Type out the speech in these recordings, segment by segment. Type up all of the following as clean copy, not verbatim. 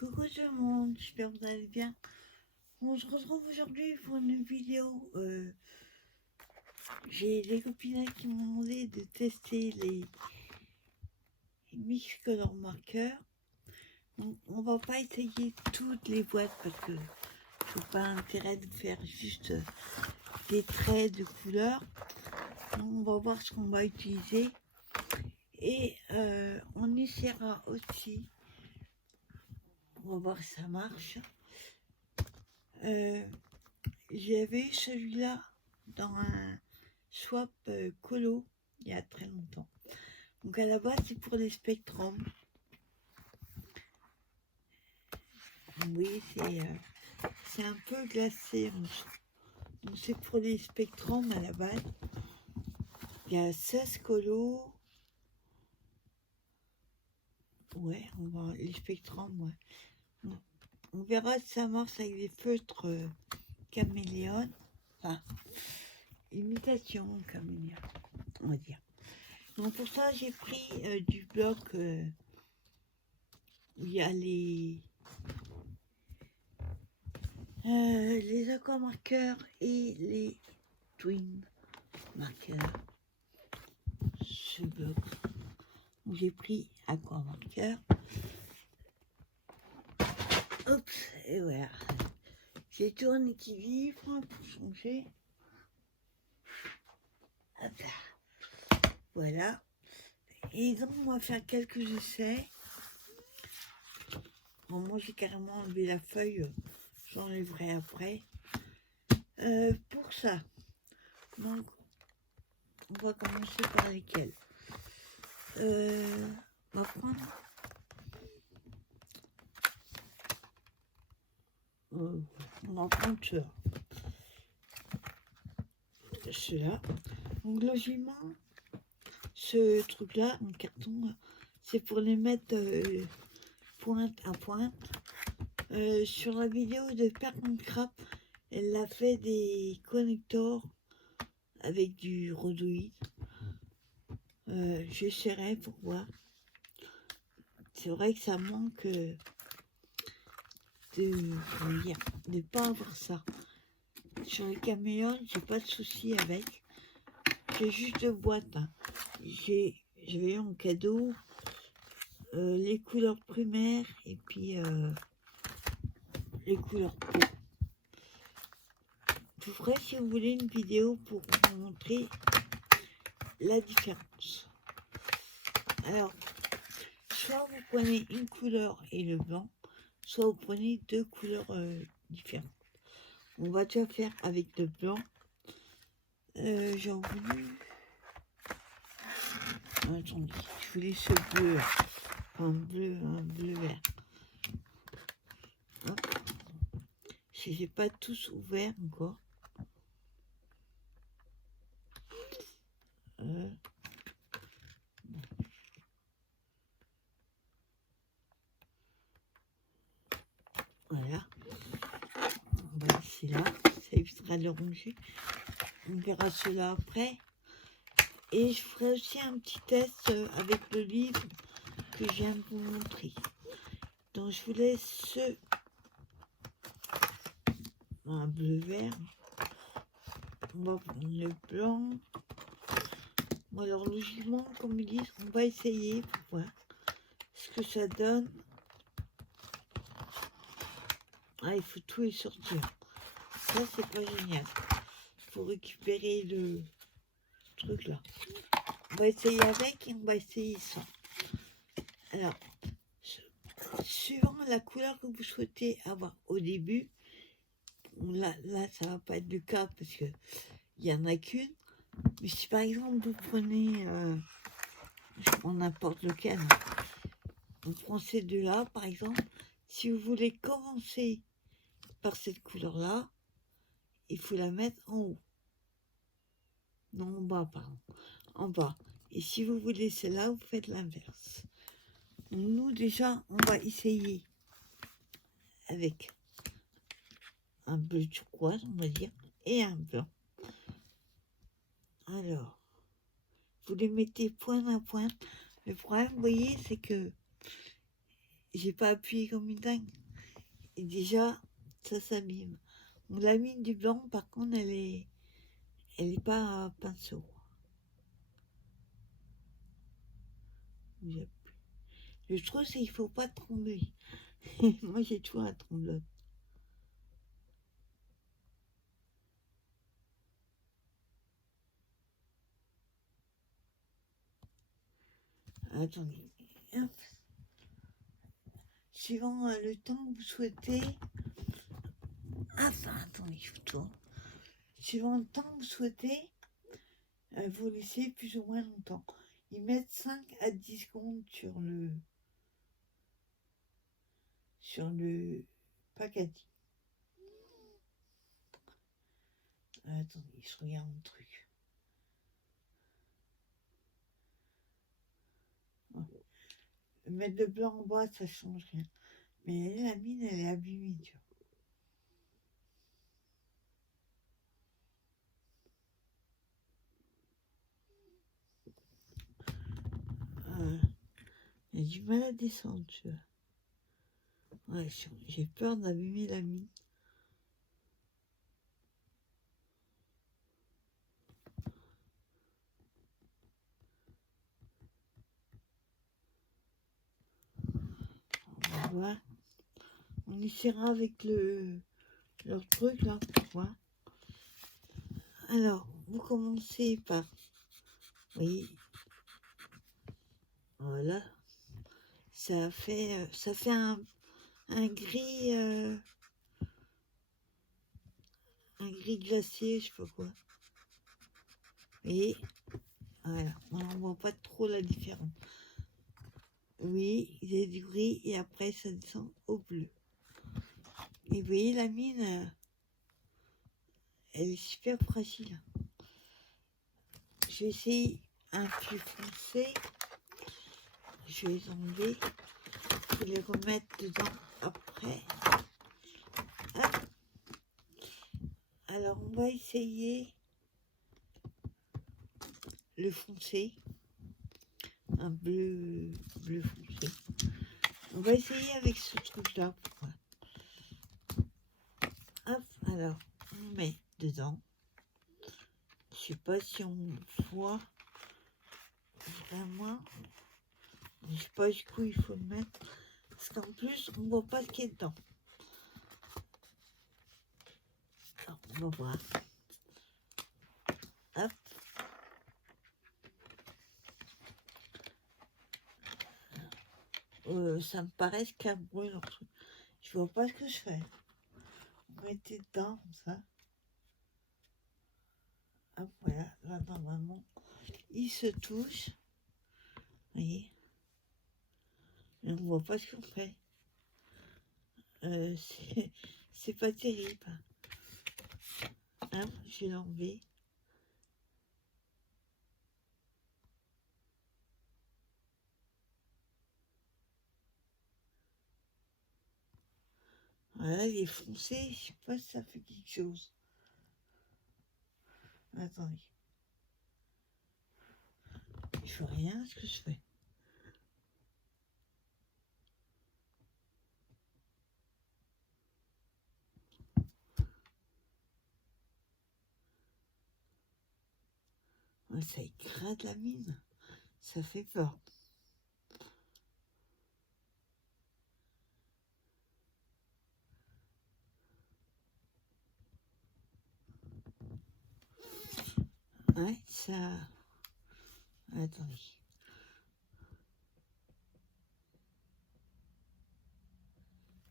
Coucou tout le monde, j'espère que vous allez bien. On se retrouve aujourd'hui pour une vidéo. J'ai des copines qui m'ont demandé de tester les mix color marqueurs. Donc, on va pas essayer toutes les boîtes parce que je n'ai pas intérêt de faire juste des traits de couleurs. Donc, on va voir ce qu'on va utiliser et on essaiera aussi. On va voir si ça marche. J'avais eu celui-là dans un swap colo il y a très longtemps. Donc à la base c'est pour les spectrums. Oui, c'est un peu glacé. Donc c'est pour les spectrums à la base. Il y a 16 colos. Ouais, on va les spectrums, ouais. On verra si ça marche avec les feutres caméléon. Enfin, imitation caméléon, on va dire. Donc pour ça j'ai pris du bloc où il y a les aquamarqueurs et les twin marqueurs. Ce bloc. J'ai pris aquamarqueur. Oups, et voilà. J'ai tout en équilibre pour changer. Hop là. Voilà. Et donc on va faire quelques essais. Bon, moi j'ai carrément enlevé la feuille. J'enlèverai après. Pour ça. Donc on va commencer par lesquels. On va prendre on va prendre ceux-là. Donc logiquement, ce truc-là, en carton, c'est pour les mettre pointe à pointe. Sur la vidéo de Percraft, elle a fait des connecteurs avec du rhodoïde. J'essaierai pour voir. C'est vrai que ça manque de pas avoir ça. Sur les caméléons, j'ai pas de souci avec. J'ai juste deux boîtes. Hein. J'avais eu en cadeau les couleurs primaires et puis les couleurs peau. Je vous ferai, si vous voulez, une vidéo pour vous montrer la différence. Alors, soit vous prenez une couleur et le blanc, soit vous prenez deux couleurs différentes. On va déjà faire avec le blanc. J'ai voulu... Attendez, je voulais ce bleu, un bleu vert. Hop. J'ai pas tous ouvert encore. Voilà. On va laisser là. Ça évitera de le ronger. On verra cela après. Et je ferai aussi un petit test avec le livre que je viens de vous montrer. Donc je vous laisse ce un bleu vert. On va prendre le blanc. Bon, alors logiquement, comme ils disent, on va essayer pour voir ce que ça donne. Ah, il faut tout les sortir. Ça, c'est pas génial. Il faut récupérer le truc là. On va essayer avec et on va essayer sans. Alors, suivant la couleur que vous souhaitez avoir au début, là ça va pas être le cas parce que il y en a qu'une. Mais si par exemple vous prenez, je prends n'importe lequel, vous prenez ces deux-là par exemple, si vous voulez commencer par cette couleur-là, il faut la mettre en haut. Non, en bas, pardon. En bas. Et si vous voulez celle-là, vous faites l'inverse. Nous, déjà, on va essayer avec un bleu turquoise, on va dire, et un blanc. Alors, vous les mettez pointe à pointe. Le problème, vous voyez, c'est que j'ai pas appuyé comme une dingue. Et déjà, ça s'abîme. La mine du blanc, par contre, elle est pas à pinceau. Le truc, c'est qu'il faut pas trembler. Moi, j'ai toujours un tremblote. Attendez. Hop. Suivant le temps que vous souhaitez. Enfin, attendez, je vous tourne. Suivant le temps que vous souhaitez, vous laissez plus ou moins longtemps. Ils mettent 5 à 10 secondes sur le packaging. Attendez, je regarde mon truc. Mettre le blanc en bas, ça change rien. Mais la mine, elle est abîmée, tu vois. Il y a du mal à descendre, tu vois. Ouais, j'ai peur d'abîmer la mine. On va voir. On essaiera avec leur truc, là, pour voir. Alors, vous commencez par... Oui. Voilà. Ça fait un gris... un gris glacé, je sais pas quoi. Et voilà, on ne voit pas trop la différence. Oui, il y a du gris et après ça descend au bleu. Et vous voyez, la mine, elle est super fragile. Je vais essayer un plus foncé. Je vais les enlever. Je vais les remettre dedans après. Hop. Alors, on va essayer le foncé. Un bleu foncé. On va essayer avec ce truc-là. Hop, alors, on met dedans. Je sais pas si on voit vraiment. Je sais pas jusqu'où il faut le mettre. Parce qu'en plus, on voit pas ce qu'il y a dedans. Alors, on va voir. Hop. Ça me paraît scabreux leur truc. Je vois pas ce que je fais. On mettait dedans comme ça. Hop, voilà. Là, normalement, ils se touchent. Vous voyez. Mais on voit pas ce qu'on fait. C'est pas terrible. Hop, je vais l'enlever. Voilà, il est foncé. Je sais pas si ça fait quelque chose. Attendez. Je vois rien ce que je fais. Ouais, ça écrase la mine. Ça fait peur. Ouais, ça... Attendez.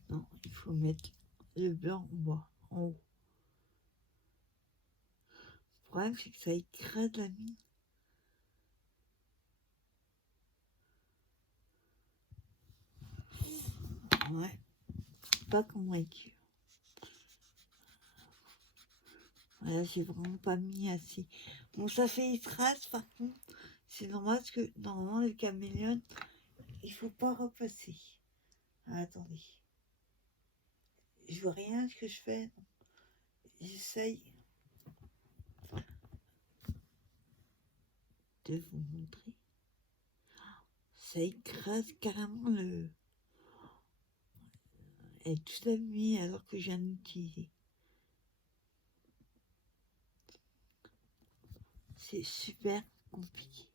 Non, il faut mettre le blanc en bas, en haut. Le problème, c'est que ça écrase la mine. Ouais, pas convaincu. Voilà, j'ai vraiment pas mis assez. Bon, ça fait une trace, par contre. C'est normal, parce que normalement, le caméléon, il faut pas repasser. Ah, attendez. Je vois rien ce que je fais. J'essaye de vous montrer. Ça écrase carrément le... est toute la nuit alors que je viens d'utiliser. C'est super compliqué.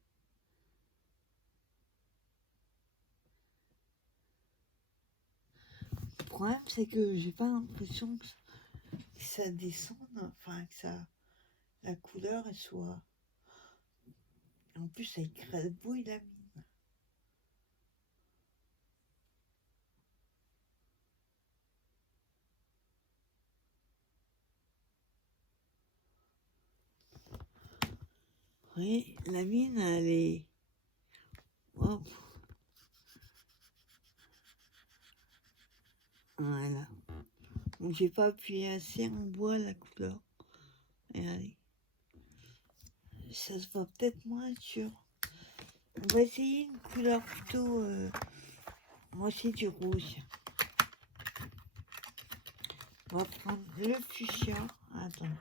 Le problème, c'est que j'ai pas l'impression que ça descende, enfin que ça, la couleur elle soit. En plus, ça écrabouille la mine. Oui, la mine, elle est. Oh. Voilà. Donc, j'ai pas appuyé assez, on voit la couleur. Regardez. Ça se voit peut-être moins sûr. On va essayer une couleur plutôt. Moi, c'est du rouge. On va prendre le fuchsia. Attends.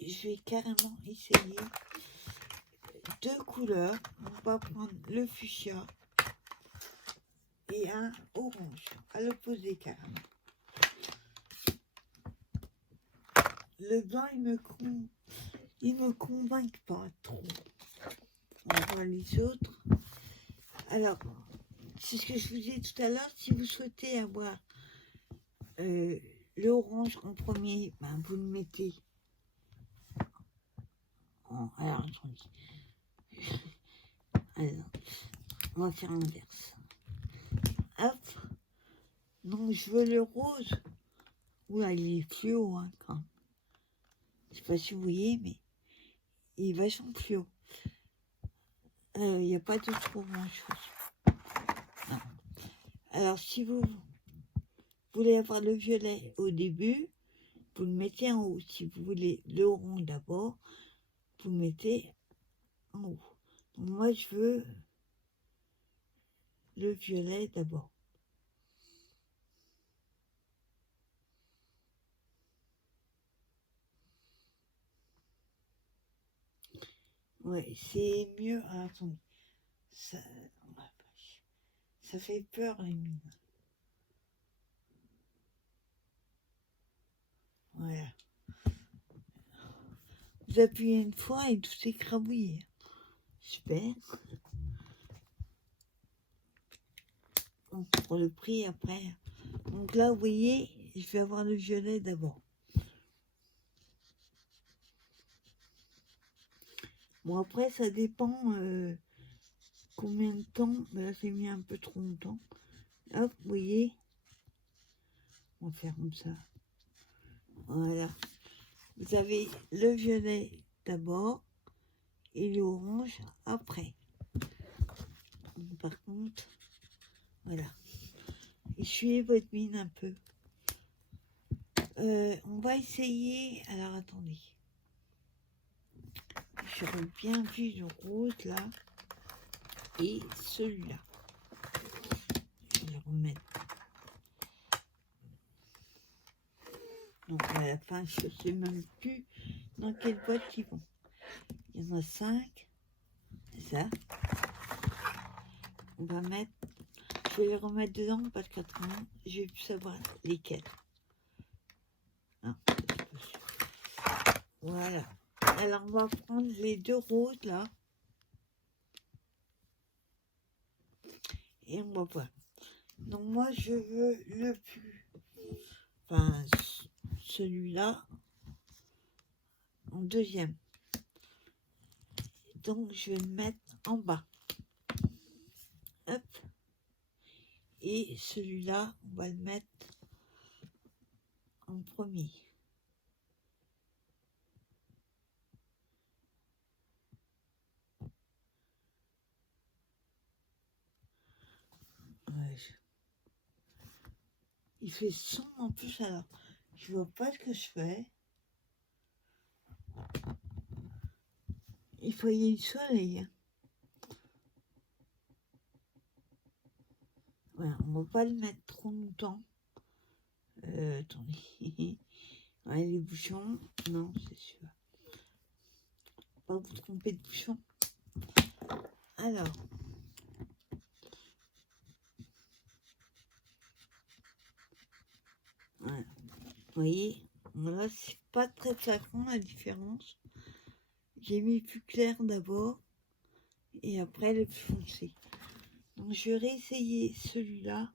Je vais carrément essayer deux couleurs. On va prendre le fuchsia et un orange, à l'opposé carrément. Le blanc, il me convainc pas trop. On va voir les autres. Alors, c'est ce que je vous disais tout à l'heure, si vous souhaitez avoir l'orange en premier, ben, vous le mettez en... Alors, attendez. Alors, on va faire l'inverse. Hop. Non, je veux le rose. Oula, il est fluo, hein, quand même. Je sais pas si vous voyez, mais il est vachement fluo. Il n'y a pas de trop grand-chose. Non. Alors, si vous voulez avoir le violet au début, vous le mettez en haut. Si vous voulez le rond d'abord, vous le mettez en haut. Donc, moi, je veux le violet d'abord. Ouais, c'est mieux. Ah, attendez. Ça fait peur, les mines. Voilà. Vous appuyez une fois et tout s'écrabouille. Super. Donc, pour le prix après. Donc là, vous voyez, je vais avoir le violet d'abord. Bon, après, ça dépend combien de temps. Mais là, j'ai mis un peu trop longtemps. Hop, vous voyez. On va faire comme ça. Voilà. Vous avez le violet d'abord et l'orange après. Par contre, voilà. Essuyez votre mine un peu. On va essayer. Alors, attendez. J'aurais bien vu le rose là. Et celui-là. Je vais le remettre. Donc à la fin, je ne sais même plus dans quelle boîte ils vont. Il y en a 5. C'est ça. On va mettre. Je vais les remettre dedans parce qu'autrement, je vais plus savoir lesquels. Non, voilà. Alors on va prendre les deux roses là. Et on va voir. Donc moi je veux le plus. Enfin, celui-là en deuxième. Donc je vais le mettre en bas. Hop. Et celui-là, on va le mettre en premier. Ouais. Il fait sombre en plus, alors je vois pas ce que je fais. Il faut y ait du soleil. Hein. Voilà, on va pas le mettre trop longtemps. Attendez. Ouais, les bouchons. Non, c'est sûr. Pas vous tromper de bouchon. Alors. voyez, là, c'est pas très flagrant la différence. J'ai mis plus clair d'abord et après le plus foncé. Donc je vais réessayer celui-là.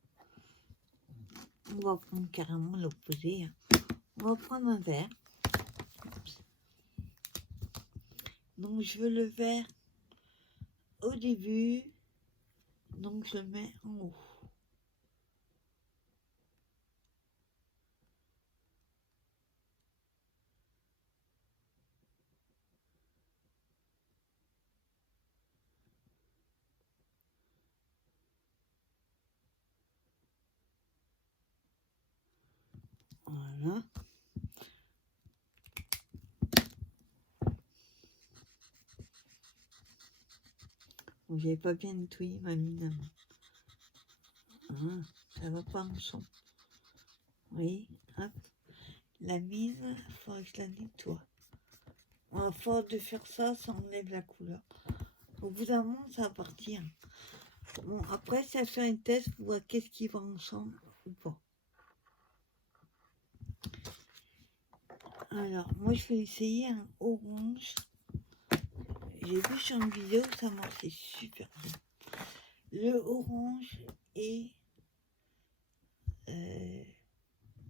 On va prendre carrément l'opposé. Hein. On va prendre un vert. Donc je veux le vert au début. Donc je le mets en haut. Voilà. Bon, j'avais pas bien nettoyé ma mine avant. Hein, ça va pas ensemble. Oui, hop. La mine, il faudrait que je la nettoie. À force de faire ça, ça enlève la couleur. Au bout d'un moment, ça va partir. Bon, après, ça fait un test pour voir qu'est-ce qui va ensemble ou pas. Alors, moi, je vais essayer un orange. J'ai vu sur une vidéo, ça marchait super bien. Le orange et...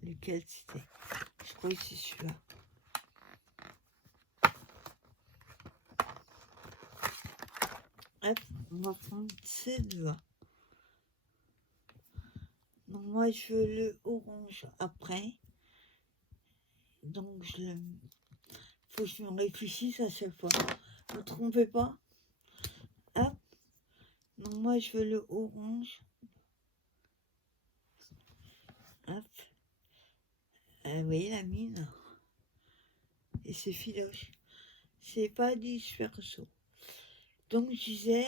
lequel c'était? Je crois que c'est celui-là. Hop, on va prendre ces deux-là. Donc moi, je veux le orange après. Donc, je le... faut que je me réfléchisse à chaque fois. Ne vous trompez pas. Hop. Donc moi, je veux le orange. Hop. Vous voyez la mine. Et c'est filoche. C'est pas du super chaud. Donc, je disais...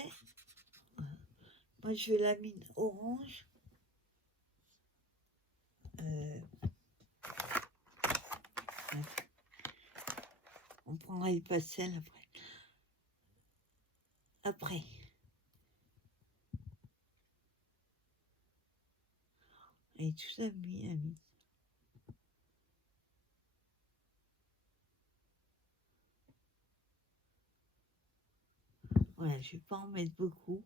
Moi, je veux la mine orange. On prendra les pastels après. Et tout ça mis. Voilà, je vais pas en mettre beaucoup.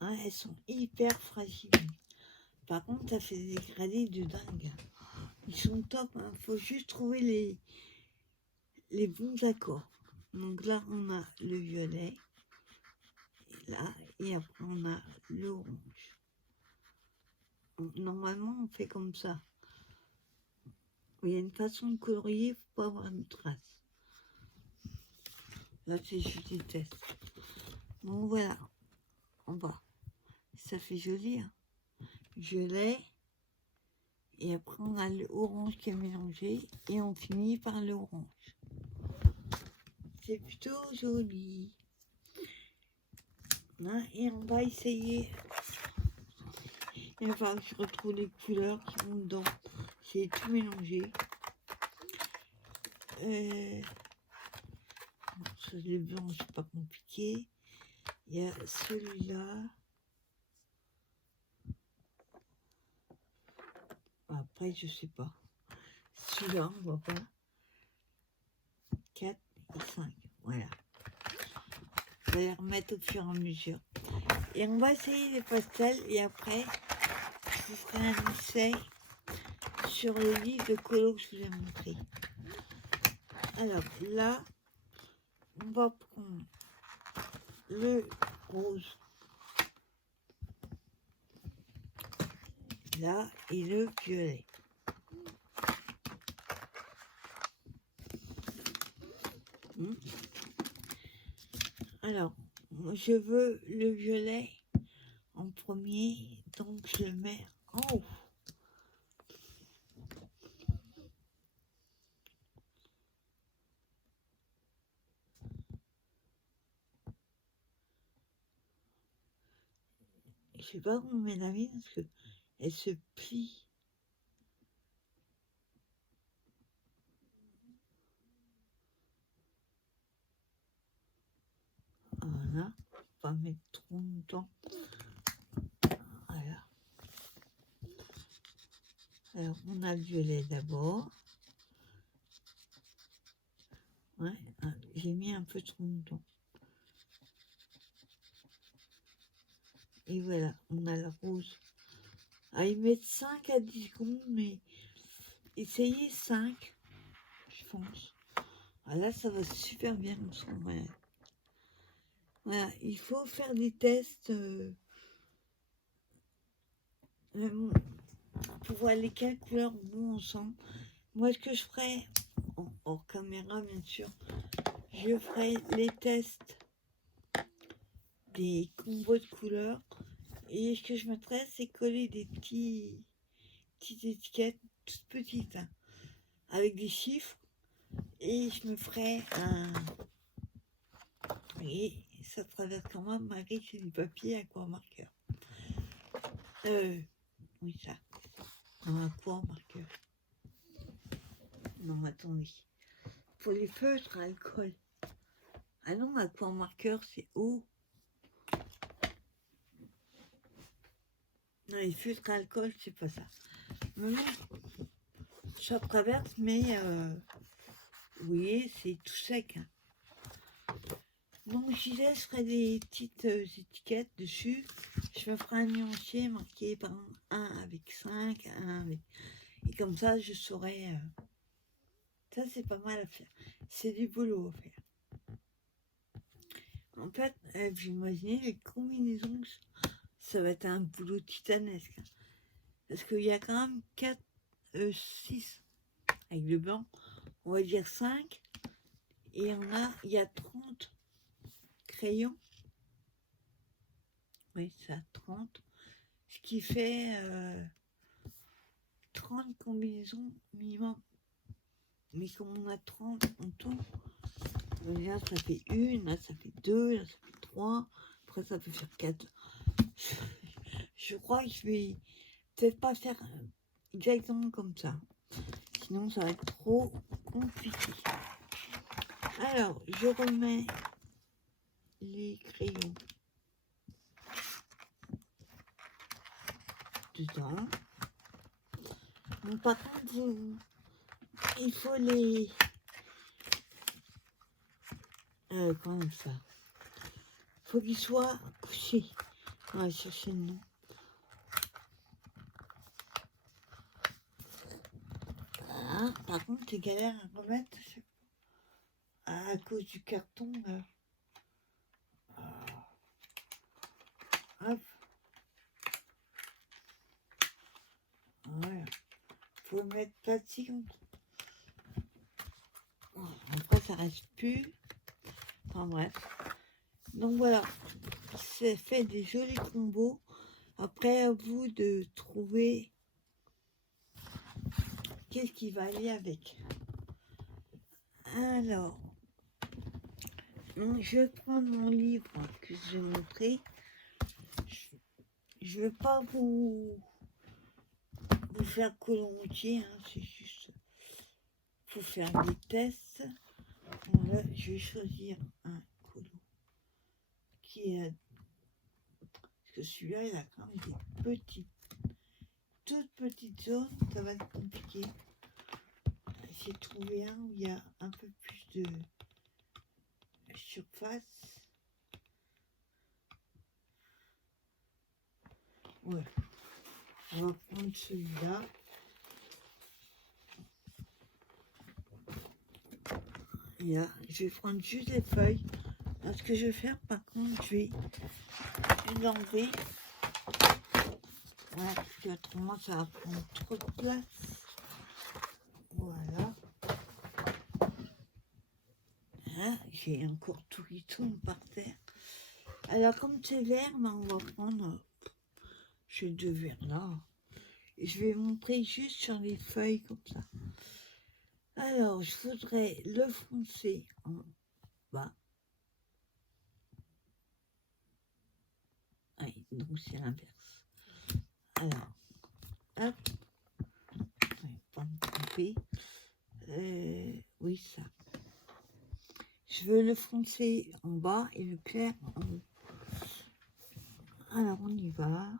Hein, elles sont hyper fragiles. Par contre, ça fait des dégradés de dingue. Ils sont top. Hein. Faut juste trouver les bons accords. Donc là, on a le violet. Et là, et après, on a l'orange. Normalement, on fait comme ça. Il y a une façon de colorier, il ne faut pas avoir une trace. Là, c'est juste des tests. Bon, voilà. On va. Ça fait joli. Hein. Violet. Et après, on a l'orange qui est mélangé. Et on finit par l'orange. C'est plutôt joli. Hein, et on va essayer. Il va falloir que je retrouve les couleurs qui vont dedans. J'ai tout mélangé. Le blanc, c'est pas compliqué. Il y a celui-là. Après, je sais pas. Celui-là, on voit pas. 4 et 5. Voilà. Je vais les remettre au fur et à mesure. Et on va essayer les pastels. Et après, je vous ferai un essai sur le livre de colo que je vous ai montré. Alors là, on va prendre le rose. Là, et le violet. Alors, je veux le violet en premier, donc je le mets en haut. Je sais pas où on met la mine parce qu'elle se plie. Voilà, pas mettre trop longtemps. Voilà. Alors, on a le violet d'abord. Ouais, j'ai mis un peu trop dedans. Et voilà, on a le rose. Ah, ils mettent 5 à 10 secondes, mais essayez 5, je pense. Ah, là, ça va super bien comme ça. Voilà, il faut faire des tests pour voir lesquelles couleurs vont ensemble. Moi, ce que je ferai, hors caméra bien sûr, je ferai les tests des combos de couleurs. Et ce que je mettrai, c'est coller des petites étiquettes, toutes petites, hein, avec des chiffres. Et je me ferai un... Et ça traverse quand même, malgré que c'est du papier aquamarqueur. Oui, ça. Un aquamarqueur. Non, attendez. Pour les feutres à alcool. Ah non, aquamarqueur, c'est eau. Non, les feutres à alcool, c'est pas ça. Mais non, ça traverse, mais vous voyez, c'est tout sec. Hein. Donc, je disais, je ferai des petites étiquettes dessus. Je me ferai un nuancier marqué par un avec 5, un avec... Et comme ça, je saurai... Ça, c'est pas mal à faire. C'est du boulot à faire. En fait, vous imaginez les combinaisons, ça va être un boulot titanesque. Hein. Parce qu'il y a quand même 4, 6 avec le blanc. On va dire 5. Et il y a 30 crayons. Oui, ça, 30. Ce qui fait 30 combinaisons minimum. Mais comme on a 30 en tout, là ça fait 1, là ça fait 2, là ça fait 3, après ça peut faire 4. Je crois que je vais peut-être pas faire exactement comme ça. Sinon ça va être trop compliqué. Alors, je remets les crayons dedans. Donc, par contre, il faut les... comment ça? Il faut qu'ils soient couchés. On va chercher le nom. Voilà. Par contre, c'est galère à remettre à cause du carton. Hop. Voilà. Faut mettre plastique entre. Après, ça reste plus. Enfin bref. Donc voilà. C'est fait des jolis combos. Après, à vous de trouver qu'est-ce qui va aller avec. Alors, donc je vais prendre mon livre que je vais montrer. Je ne vais pas vous faire colombier, hein, c'est juste pour faire des tests. Bon, là, je vais choisir un colo qui est... Parce que celui-là, il a quand même des petites, toutes petites zones, ça va être compliqué. J'ai trouvé un où il y a un peu plus de surface. Ouais. On va prendre celui-là. Et là, je vais prendre juste les feuilles. Alors, ce que je vais faire, par contre, je vais l'enlever. Voilà, parce que autrement, ça va prendre trop de place. Voilà. Là, j'ai encore tout qui tourne par terre. Alors, comme c'est vert, ben, on va prendre ces deux verres là. Et je vais montrer juste sur les feuilles comme ça. Alors, je voudrais le froncer en bas. Oui, donc c'est l'inverse. Alors, hop. Pas me tromper. Oui, ça. Je veux le froncer en bas et le clair en haut. Alors, on y va.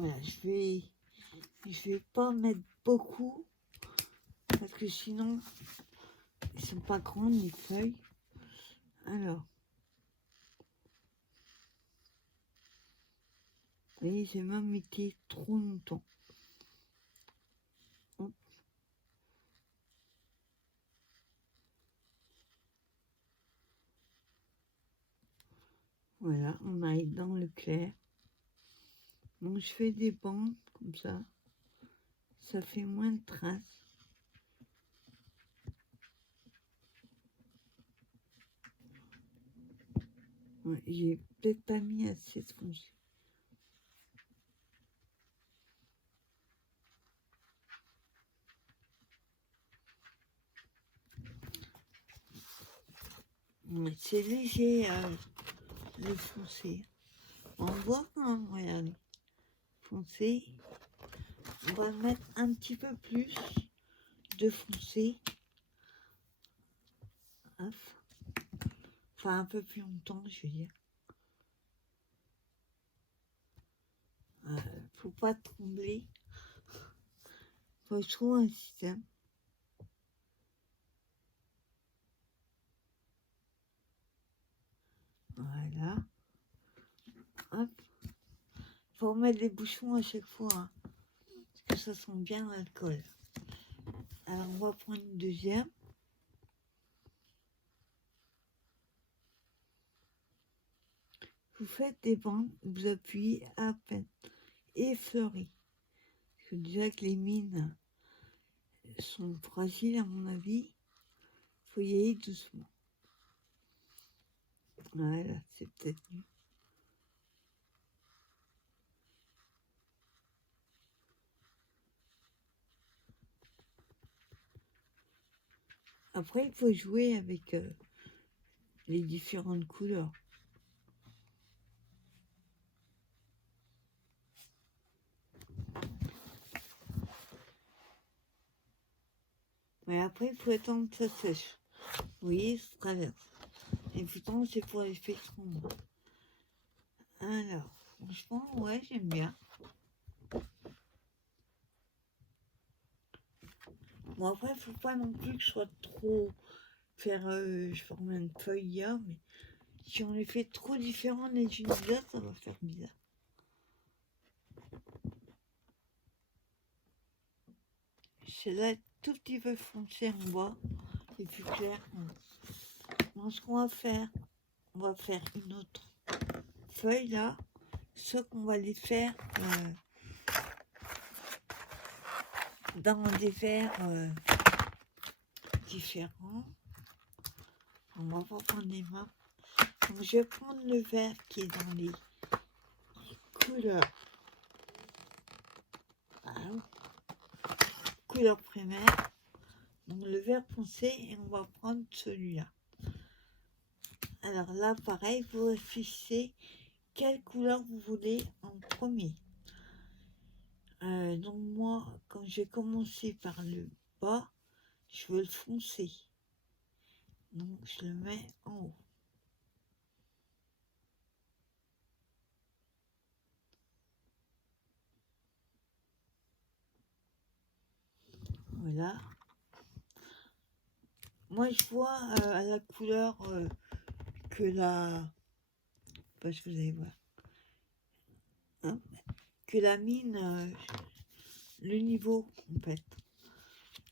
Voilà, je vais pas mettre beaucoup parce que sinon ils sont pas grandes les feuilles. Alors, vous voyez, j'ai même été trop longtemps. Hop. Voilà, on aille dans le clair. Donc je fais des bandes comme ça fait moins de traces. Ouais, j'ai peut-être pas mis assez de foncé. Ouais, c'est léger le foncé. On voit quand même, regardez. Foncé. On va mettre un petit peu plus de foncé. Hop. Enfin, un peu plus longtemps, je veux dire. Faut pas trembler. Faut trouver un système. Voilà. Hop. Faut remettre les bouchons à chaque fois. Hein, parce que ça sent bien l'alcool. Alors, on va prendre une deuxième. Vous faites des bandes, vous appuyez à peine. Effleurez. Parce que déjà que les mines sont fragiles, à mon avis. Il faut y aller doucement. Voilà, c'est peut-être mieux. Après, il faut jouer avec les différentes couleurs. Mais après, il faut attendre que ça sèche. Vous voyez, ça traverse. Et pourtant, c'est pour l'effet sombre. Alors, franchement, ouais, j'aime bien. Bon, après, il faut pas non plus que je sois trop... faire... je sais pas combien de feuilles il y a, mais si on les fait trop différents les unes des autres, ça va faire bizarre. Celle-là, tout petit peu foncé en bas, et plus clair. Donc, ce qu'on va faire, on va faire une autre feuille là, sauf qu'on va les faire dans des verres différents. On va pas prendre les mains. Donc, je vais prendre le verre qui est dans les couleurs. Voilà. Couleur primaire. Donc le vert foncé et on va prendre celui-là. Alors là, pareil, vous réfléchissez quelle couleur vous voulez en premier. Donc moi, quand j'ai commencé par le bas, je veux le foncé. Donc je le mets en haut. Voilà. Moi, je vois à la couleur que la... Parce que vous allez voir. Hein, que la mine, le niveau, en fait.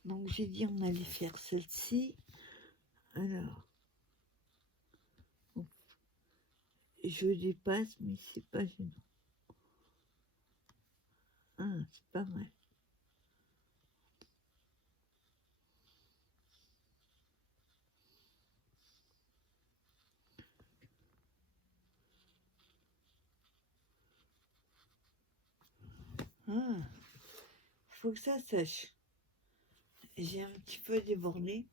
Donc, j'ai dit on allait faire celle-ci. Alors, bon, je dépasse, mais c'est pas gênant. Ah, c'est pas mal. Ah, faut que ça sèche. J'ai un petit peu débordé.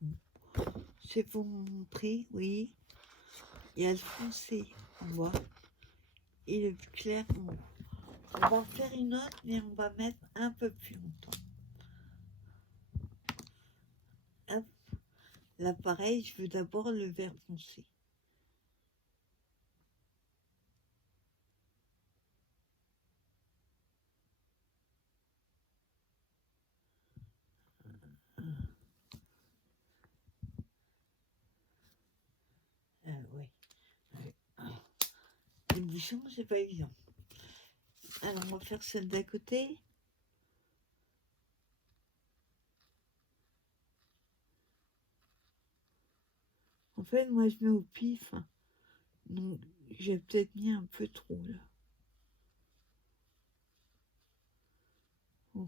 C'est pour vous montrer, oui. Il y a le foncé en bas et le clair en haut. On va en faire une autre, mais on va mettre un peu plus longtemps. Hop. Là, pareil, je veux d'abord le vert foncé. l'édition, c'est pas évident. Alors, on va faire celle d'à côté. En fait, moi, je mets au pif. Donc, j'ai peut-être mis un peu trop, là. Bon.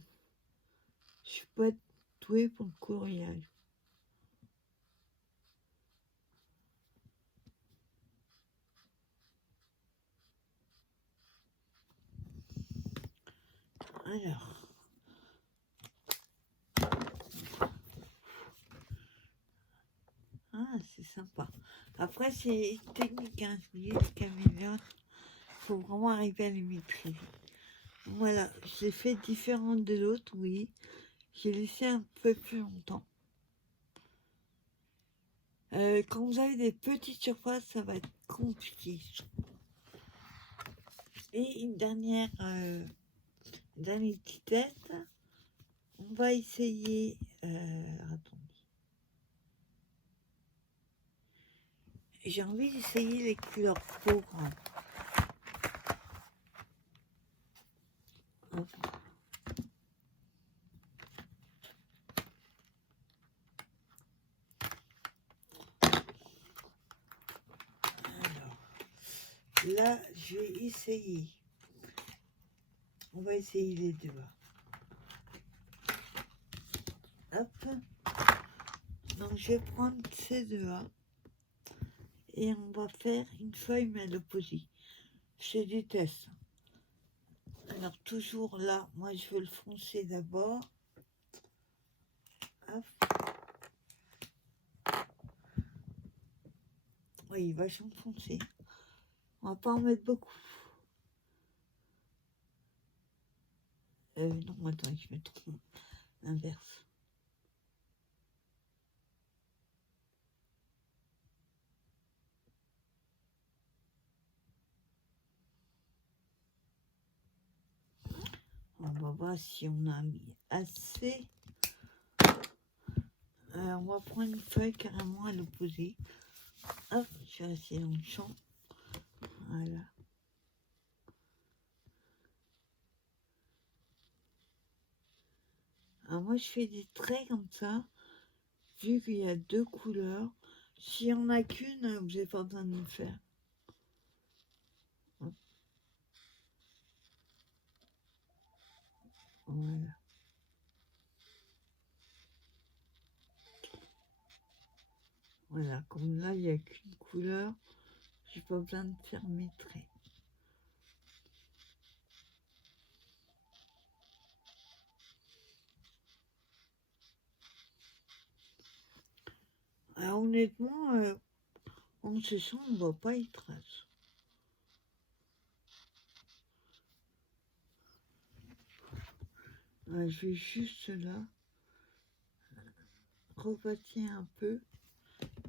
Je suis pas douée pour le coloriage. Alors. Ah, c'est sympa. Après, c'est technique, hein. Je vous dis, les caméras, il faut vraiment arriver à les maîtriser. Voilà, je l'ai fait différente de l'autre, oui. J'ai laissé un peu plus longtemps. Quand vous avez des petites surfaces, ça va être compliqué. Et une dernière petite test. On va essayer. Attendez. J'ai envie d'essayer les couleurs programmes. Alors, là, je vais essayer. On va essayer les deux. Hop. Donc, je vais prendre ces deux-là. Et on va faire une feuille mais à l'opposé. C'est du test. Alors toujours là, moi je veux le foncer d'abord. Oui, il va vachement foncé. On va pas en mettre beaucoup. Non, attends, je me trompe. L'inverse. On va voir si on a mis assez. On va prendre une feuille carrément à l'opposé. Hop, je vais rester dans le champ. Voilà. Alors moi, je fais des traits comme ça, vu qu'il y a deux couleurs. S'il n'y en a qu'une, vous n'avez pas besoin de le faire. Hop. Voilà. Voilà, comme là, il n'y a qu'une couleur, j'ai pas besoin de faire mes traits. Alors, honnêtement, en ce sens, on ne voit pas les traces. Je vais juste là repâtir un peu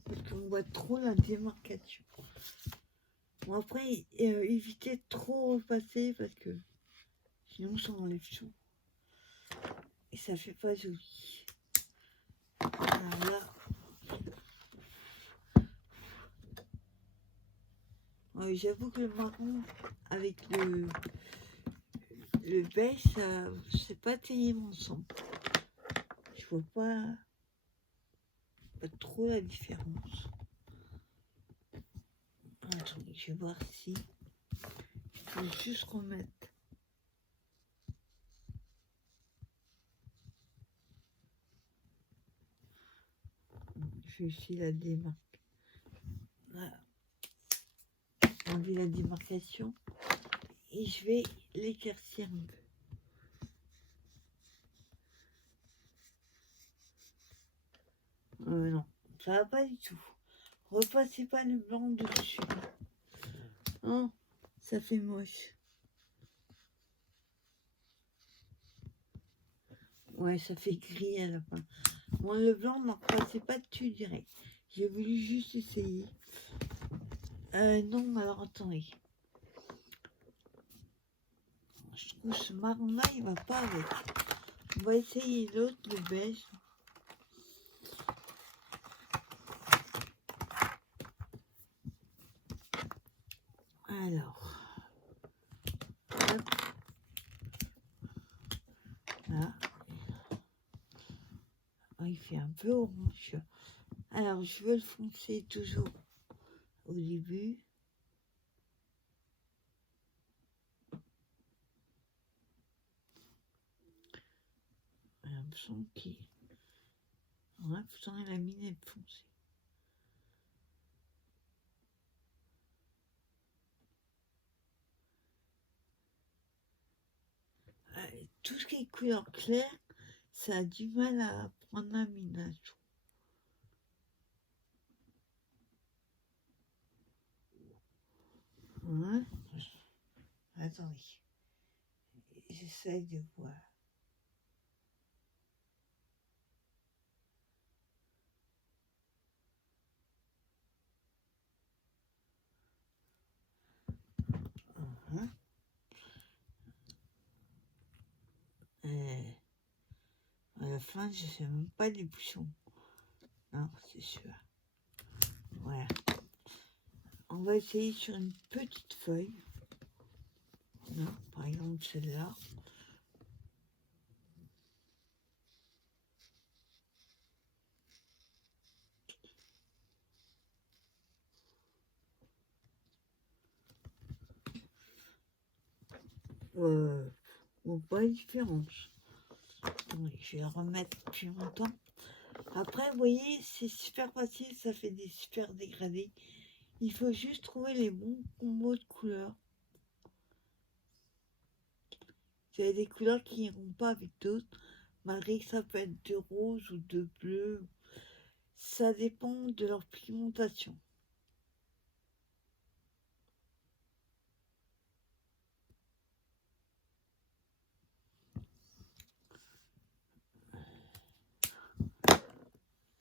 parce qu'on voit trop la démarcation. Bon, après, évitez de trop repasser parce que sinon ça enlève tout. Et ça fait pas joli. Alors là, j'avoue que le marron avec le beige, c'est pas terrible ensemble. Je vois pas trop la différence. Attendez, je vais voir si je peux juste remettre. Je vais essayer la démarque. Voilà. Enlever la démarcation et je vais l'éclaircir un peu. Non, ça va pas du tout. Repassez pas le blanc dessus. Oh, ça fait moche. Ouais, ça fait gris à la fin. Moi, le blanc, ne repassez pas dessus direct. J'ai voulu juste essayer. Non, alors attendez. Je trouve ce marron-là, il va pas avec. On va essayer l'autre, le beige. Alors, fait un peu orange. Alors, je veux le foncer toujours au début. J'ai l'impression qu'il... Ouais, pourtant, la mine est foncée. Tout ce qui est couleur claire, ça a du mal à prendre la mine. Ouais. Attendez. J'essaye de voir. À la fin, je ne sais même pas les bouchons. Non, c'est sûr. Voilà. On va essayer sur une petite feuille. Non, par exemple celle-là. On voit la différence. Attendez, je vais la remettre depuis longtemps. Après, vous voyez, c'est super facile, ça fait des super dégradés. Il faut juste trouver les bons combos de couleurs. Il y a des couleurs qui n'iront pas avec d'autres, malgré que ça peut être de rose ou de bleu. Ça dépend de leur pigmentation.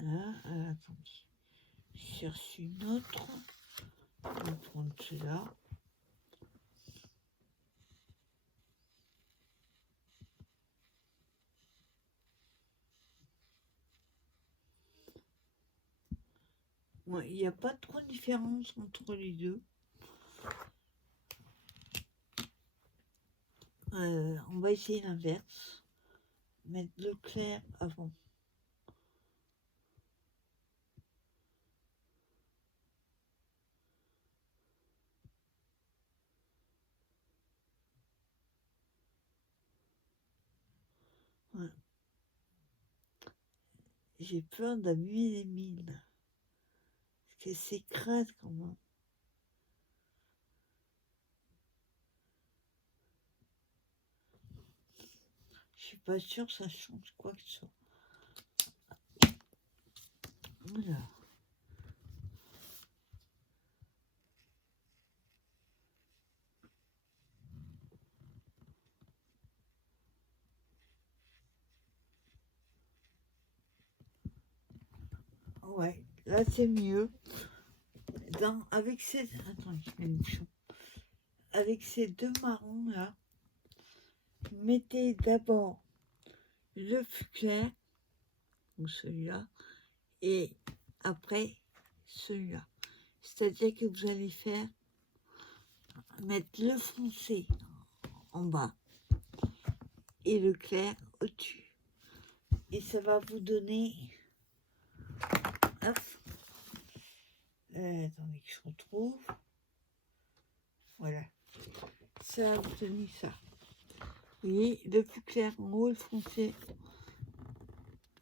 Là, attendez. Je cherche une autre. On va prendre celle-là. Ouais, il n'y a pas trop de différence entre les deux. On va essayer l'inverse. Mettre le clair avant. Ouais. J'ai peur d'abîmer les mines. Parce que c'est crade quand même. Je suis pas sûre que ça change quoi que ce soit. Voilà. Ouais, là c'est mieux. Avec ces... Attends, je mets le bouchon. Avec ces deux marrons là, mettez d'abord le plus clair, ou celui-là, et après celui-là. C'est-à-dire que vous allez mettre le foncé en bas et le clair au-dessus. Et ça va vous donner... Hop. Attendez que je retrouve. Voilà. Ça va vous donner ça. Vous voyez, le plus clair en haut, le foncé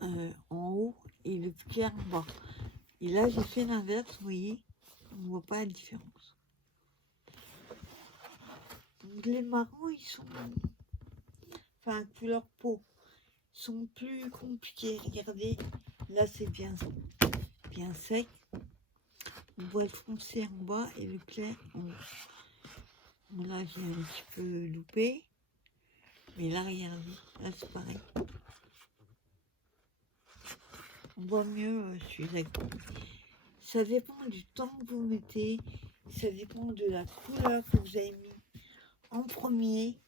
en haut et le plus clair en bas. Et là, j'ai fait l'inverse, vous voyez, on ne voit pas la différence. Donc, les marrons, ils sont, enfin, couleur peau, sont plus compliqués. Regardez, là, c'est bien sec. On voit le foncé en bas et le clair en haut. Bon, là, j'ai un petit peu loupé. Mais là, regardez, là, c'est pareil. On voit mieux celui-là. Ça dépend du temps que vous mettez. Ça dépend de la couleur que vous avez mis en premier.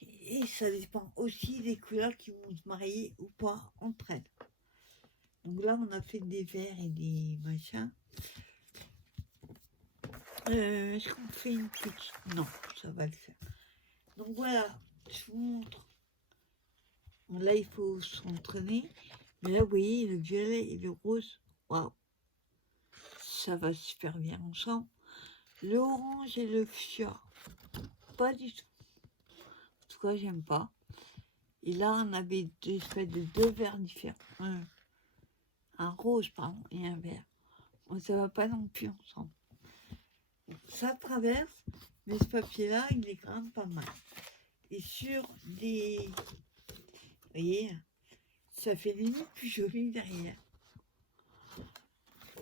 Et ça dépend aussi des couleurs qui vont se marier ou pas entre elles. Donc là, on a fait des verts et des machins. Est-ce qu'on fait une petite... Non, ça va le faire. Donc voilà, je vous montre. Là, il faut s'entraîner. Mais là, vous voyez, le violet et le rose, waouh, ça va super bien ensemble. Le orange et le fuchsia, pas du tout. En tout cas, j'aime pas. Et là, on avait deux espèces de deux verts différents. Un rose, pardon, et un vert. Bon, ça va pas non plus ensemble. Ça traverse, mais ce papier-là, il est quand même pas mal. Et sur des... Vous voyez, ça fait limite plus joli derrière.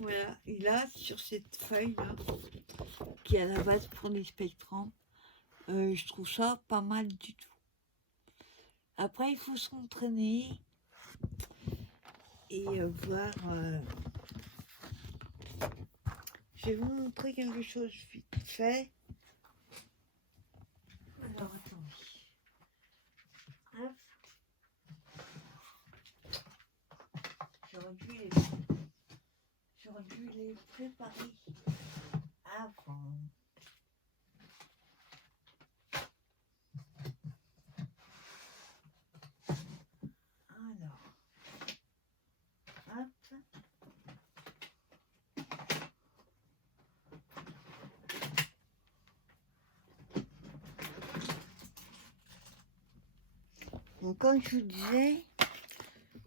Voilà, et là, sur cette feuille-là, qui est à la base pour les spectrums, je trouve ça pas mal du tout. Après, il faut s'entraîner et voir... Je vais vous montrer quelque chose vite fait. Alors, attendez. Hop. J'aurais dû les préparer avant. Alors, hop. Donc, comme je vous disais,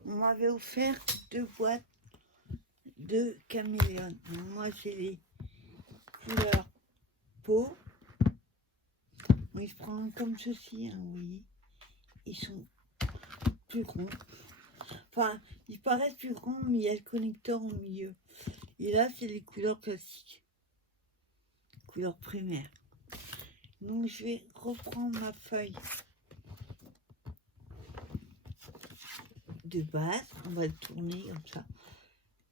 on m'avait offert 2 boîtes de caméléon. Moi, j'ai les couleurs peau. Ils se prennent comme ceci, hein, vous voyez. Ils sont plus grands. Enfin, ils paraissent plus grands, mais il y a le connecteur au milieu. Et là, c'est les couleurs classiques. Couleurs primaires. Donc, je vais reprendre ma feuille de base. On va le tourner comme ça.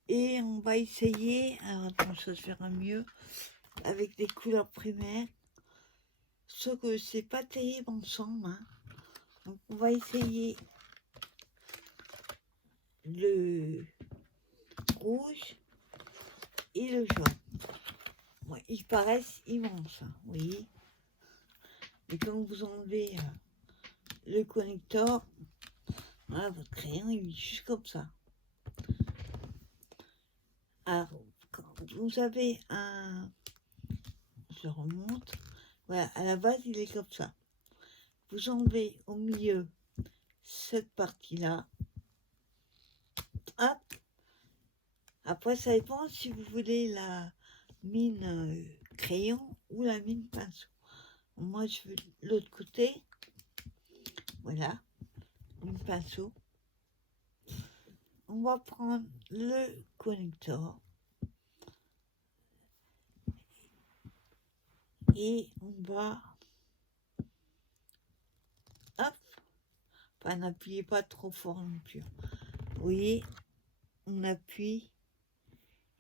Et on va essayer, alors attends, ça se fera mieux, avec des couleurs primaires. Sauf que c'est pas terrible ensemble. Hein. Donc, on va essayer le rouge et le jaune. Ouais, ils paraissent immenses, hein, vous voyez. Et quand vous enlevez le connecteur, voilà, votre crayon il est juste comme ça. Alors, quand vous avez un... Je remonte. Voilà, à la base, il est comme ça. Vous enlevez au milieu cette partie-là. Hop. Après, ça dépend si vous voulez la mine crayon ou la mine pinceau. Moi, je veux l'autre côté. Voilà, une pinceau. On va prendre le connecteur et on va, hop, enfin, n'appuyez pas trop fort non plus. Vous voyez, on appuie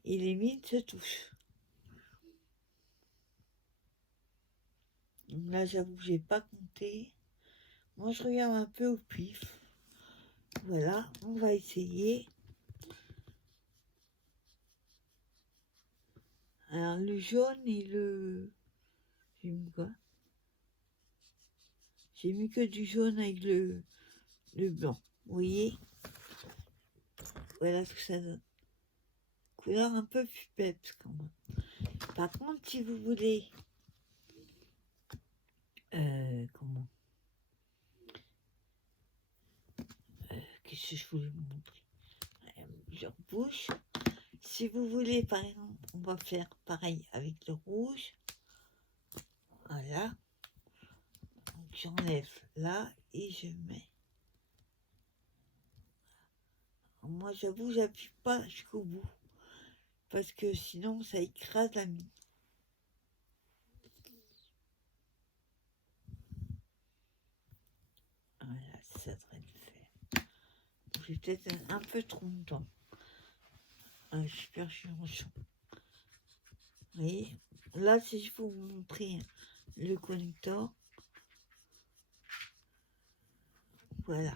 et les mines se touchent. Donc là, j'avoue que j'ai pas compté. Moi, je regarde un peu au pif. Voilà, on va essayer. Alors, le jaune et le... J'ai mis quoi? J'ai mis que du jaune avec le blanc. Vous voyez? Voilà ce que ça donne. Couleur un peu plus peps quand même. Par contre, si vous voulez... comment qu'est-ce que je voulais vous montrer? Plusieurs bouches. Si vous voulez, par exemple, on va faire pareil avec le rouge. Voilà. Donc j'enlève là et je mets. Alors, moi, j'avoue, j'appuie pas jusqu'au bout. Parce que sinon, ça écrase la mine. Voilà, ça devrait le faire. J'ai peut-être un peu trop longtemps. Super chiant. Vous voyez, là, si je vous montrer le connecteur, voilà.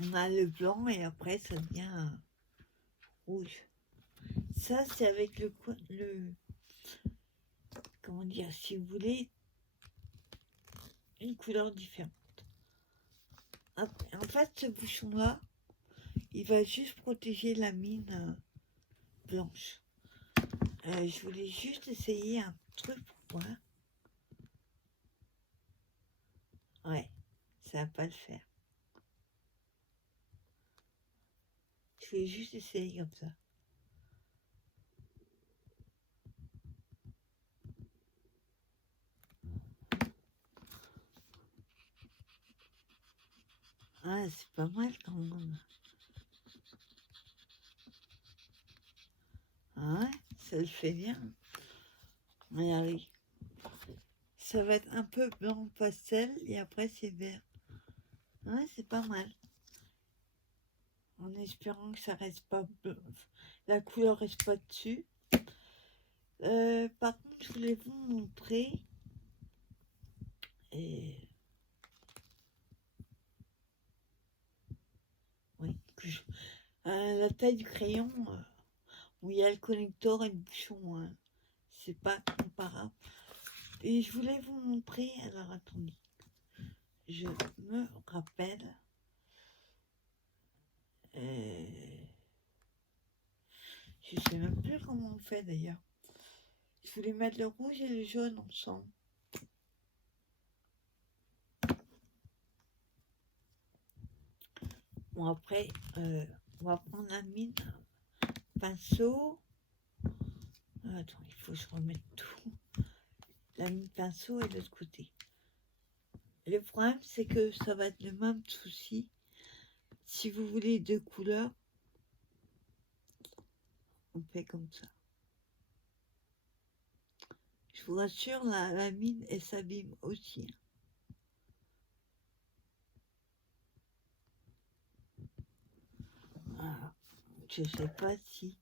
On a le blanc et après, ça devient rouge. Ça, c'est avec le comment dire, si vous voulez, une couleur différente. En fait, ce bouchon-là, il va juste protéger la mine blanche. Je voulais juste essayer un truc pour voir. Ouais, ça va pas le faire. Je vais juste essayer comme ça. Ah, c'est pas mal quand même. Ah ouais, ça le fait bien. Regardez. Ça va être un peu blanc pastel et après c'est vert. Ouais, c'est pas mal. En espérant que ça reste pas bleu. La couleur reste pas dessus. Par contre, je voulais vous montrer. Et... Oui, la taille du crayon, où il y a le connecteur et le bouchon. Hein. C'est pas comparable. Et je voulais vous montrer. Alors attendez. Je me rappelle. Je sais même plus comment on fait d'ailleurs. Je voulais mettre le rouge et le jaune ensemble. Bon après, on va prendre la mine, pinceau. Attends, il faut que je remette tout. La mine pinceau et de l'autre côté. Le problème c'est que ça va être le même souci. Si vous voulez deux couleurs, on fait comme ça. Je vous rassure, la mine, elle s'abîme aussi. Alors, je sais pas si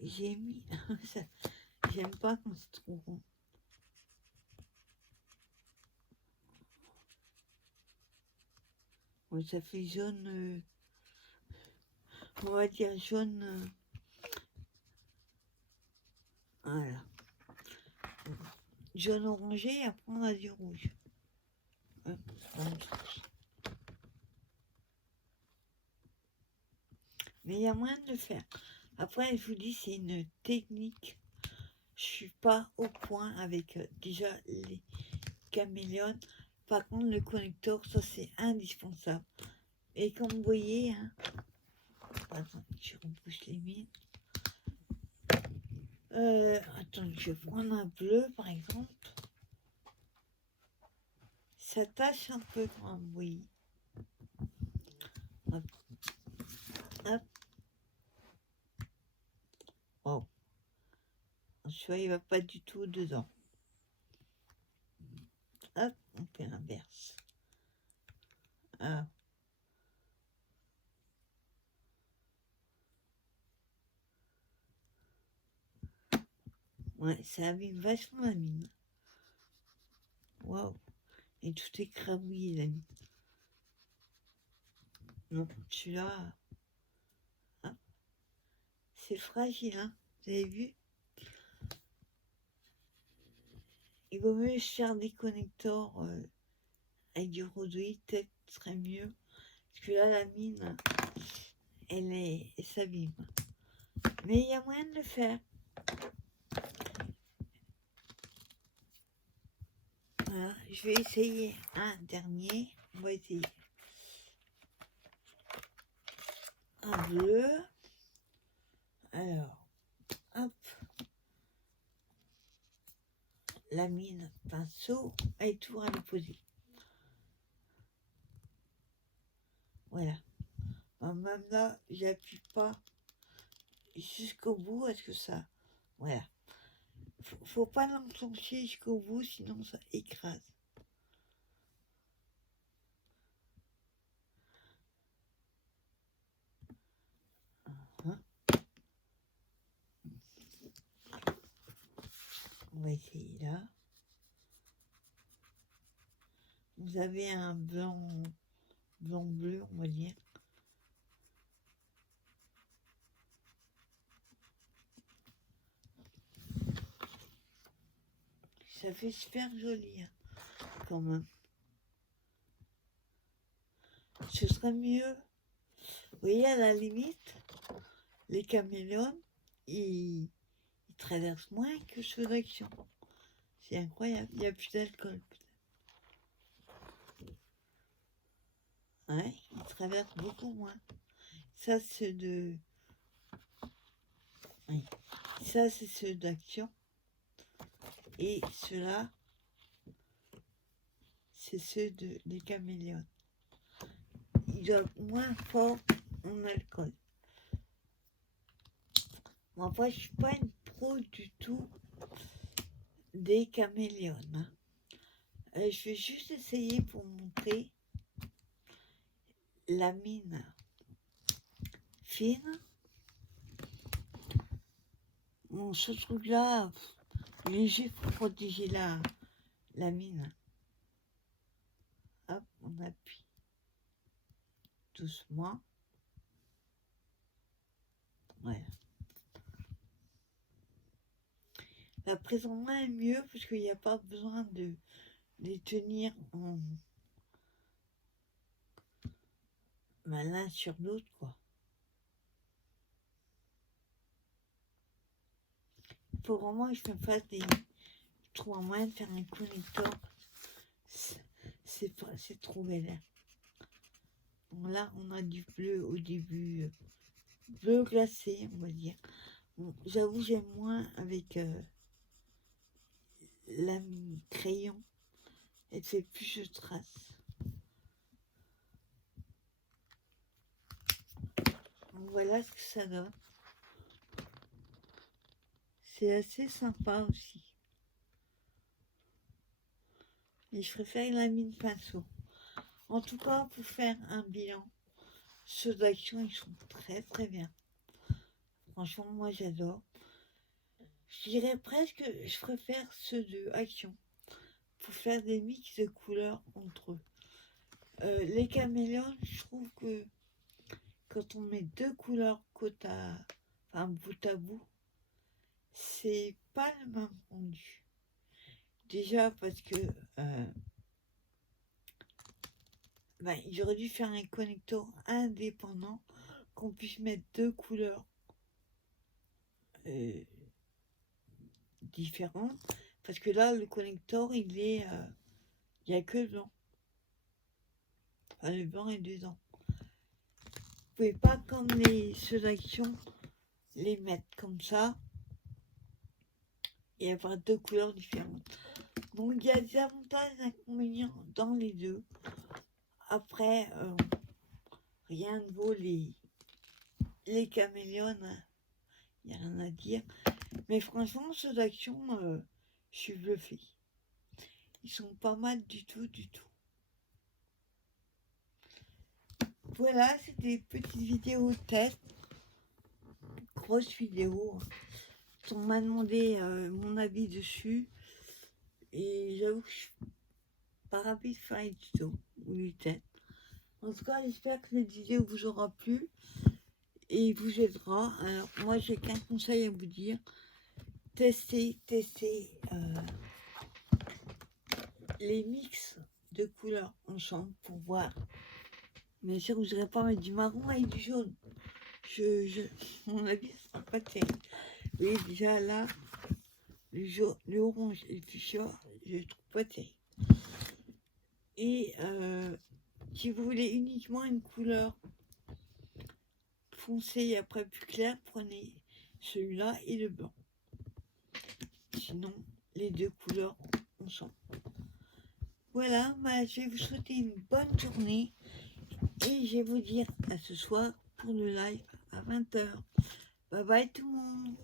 j'ai mis... J'aime pas quand c'est trop rond. Bon, ça fait jaune... on va dire jaune... voilà. Jaune orangé et après on a du rouge. Mais il y a moyen de le faire. Après, je vous dis, c'est une technique. Je suis pas au point avec déjà les caméléons. Par contre, le connecteur, ça c'est indispensable. Et comme vous voyez, hein, attends, je repousse les mines. Attends, je vais prendre un bleu par exemple. Ça tâche un peu quand vous voyez. Hop. Hop. Oh. Celui-là, il va pas du tout dedans. Hop, on fait l'inverse. Ah. Ouais, ça abîme vachement la mine. Waouh. Et tout est crabouillé la mine. Non, celui-là, c'est fragile, hein. Vous avez vu? Il vaut mieux faire des connecteurs avec du rhodoïde, peut-être serait mieux. Parce que là, la mine, elle s'abîme. Mais il y a moyen de le faire. Voilà, je vais essayer un dernier. On va essayer un bleu. Alors, hop. La mine, pinceau, et tout à le poser. Voilà. Même là, j'appuie pas jusqu'au bout, est-ce que ça... Voilà. Faut pas l'enclencher jusqu'au bout, sinon ça écrase. Hein, on va essayer là. Vous avez un blanc-bleu, on va dire. Ça fait super joli, hein, quand même. Ce serait mieux voyez, à la limite, les caméléons, ils traversent moins que ceux d'Action. C'est incroyable, il n'y a plus d'alcool. Ouais, ils traversent beaucoup moins. Ça, c'est de... Oui. Ça, c'est ceux d'Action. Et ceux-là, c'est ceux des caméléons. Ils doivent moins fort en alcool. Moi, après, je suis pas une pro du tout des caméléons. Hein. Je vais juste essayer pour montrer la mine fine. Bon, ce truc-là, léger pour protéger la mine. Hop, on appuie doucement. Voilà. La prise en main est mieux parce qu'il n'y a pas besoin de les tenir l'un sur l'autre, quoi. Il faut vraiment que je me fasse des... Je trouve un moyen de faire un connecteur. C'est trop belle. Bon, là, on a du bleu au début. Bleu glacé, on va dire. Bon, j'avoue, j'aime moins avec la crayon. Elle fait plus de traces. Donc, voilà ce que ça donne. C'est assez sympa aussi. Et je préfère la mine pinceau. En tout cas, pour faire un bilan, ceux d'Action, ils sont très très bien. Franchement, moi j'adore. Je dirais presque que je préfère ceux de Action pour faire des mix de couleurs entre eux. Les caméléons, je trouve que quand on met deux couleurs bout à bout, c'est pas le même rendu. Déjà parce que j'aurais dû faire un connecteur indépendant qu'on puisse mettre deux couleurs différentes. Parce que là, le connecteur, il n'y a que le blanc. Enfin, le blanc est dedans. Vous pouvez pas, comme ceux d'Action, les mettre comme ça et avoir deux couleurs différentes. Donc il y a des avantages et des inconvénients dans les deux. Après, rien ne vaut les caméléons, il n'y a rien à dire. Mais franchement, ceux d'Action, je suis bluffée. Ils sont pas mal du tout, du tout. Voilà, c'était des petites vidéos test. Grosse vidéo. On m'a demandé mon avis dessus. Et j'avoue que je suis pas rapide de faire les tutos ou les tests. En tout cas, j'espère que cette vidéo vous aura plu et vous aidera. Alors, moi, j'ai qu'un conseil à vous dire. Testez les mix de couleurs ensemble pour voir. Bien sûr, vous n'aurez pas mettre du marron avec du jaune. Mon avis, ce sera pas terrible. Vous voyez, déjà là, le orange et le fuchsia, je ne trouve pas terrible. Et si vous voulez uniquement une couleur foncée et après plus claire, prenez celui-là et le blanc. Sinon, les deux couleurs ensemble. Voilà, je vais vous souhaiter une bonne journée et je vais vous dire à ce soir pour le live à 20h. Bye bye tout le monde.